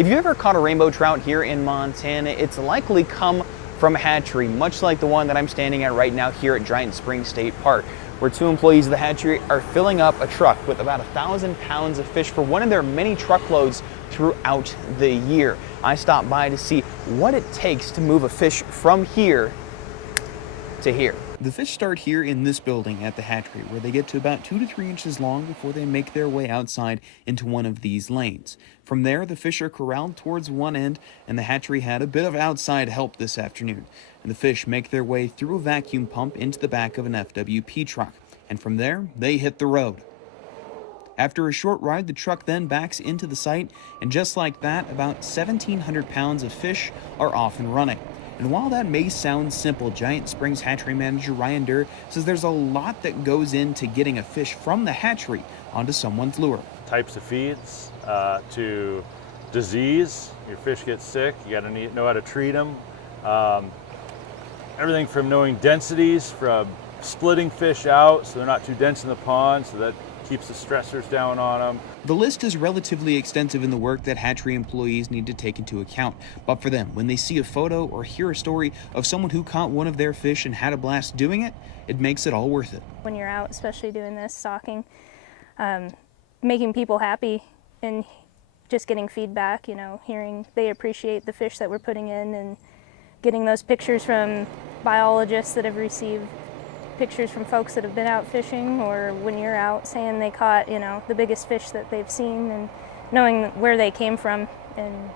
If you ever caught a rainbow trout here in Montana, it's likely come from a hatchery, much like the one that I'm standing at right now here at Giant Springs State Park, where two employees of the hatchery are filling up a truck with about 1,000 pounds of fish for one of their many truckloads throughout the year. I stopped by to see what it takes to move a fish from here to here. The fish start here in this building at the hatchery, where they get to about 2 to 3 inches long before they make their way outside into one of these lanes. From there, the fish are corralled towards one end, and the hatchery had a bit of outside help this afternoon. And the fish make their way through a vacuum pump into the back of an FWP truck, and from there, they hit the road. After a short ride, the truck then backs into the site, and just like that, about 1,700 pounds of fish are off and running. And while that may sound simple, Giant Springs Hatchery Manager Ryan Derr says there's a lot that goes into getting a fish from the hatchery onto someone's lure. Types of feeds to disease. Your fish gets sick, you got to know how to treat them. Everything from knowing densities, from splitting fish out so they're not too dense in the pond, so that keeps the stressors down on them. The list is relatively extensive in the work that hatchery employees need to take into account. But for them, when they see a photo or hear a story of someone who caught one of their fish and had a blast doing it, it makes it all worth it. When you're out, especially doing this, stocking, making people happy and just getting feedback, hearing they appreciate the fish that we're putting in, and getting those pictures from biologists that have received pictures from folks that have been out fishing, or when you're out saying they caught, the biggest fish that they've seen, and knowing where they came from, and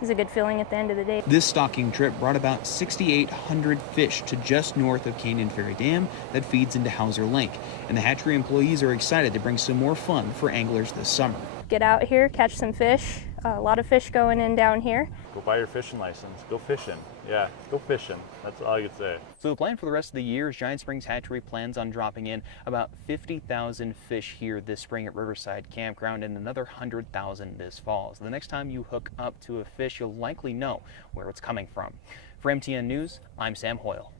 it's a good feeling at the end of the day. This stocking trip brought about 6,800 fish to just north of Canyon Ferry Dam that feeds into Hauser Lake, and the hatchery employees are excited to bring some more fun for anglers this summer. Get out here, catch some fish. A lot of fish going in down here. Go buy your fishing license. Go fishing. Yeah, go fishing. That's all I could say. So the plan for the rest of the year is Giant Springs Hatchery plans on dropping in about 50,000 fish here this spring at Riverside Campground, and another 100,000 this fall. So the next time you hook up to a fish, you'll likely know where it's coming from. For MTN News, I'm Sam Hoyle.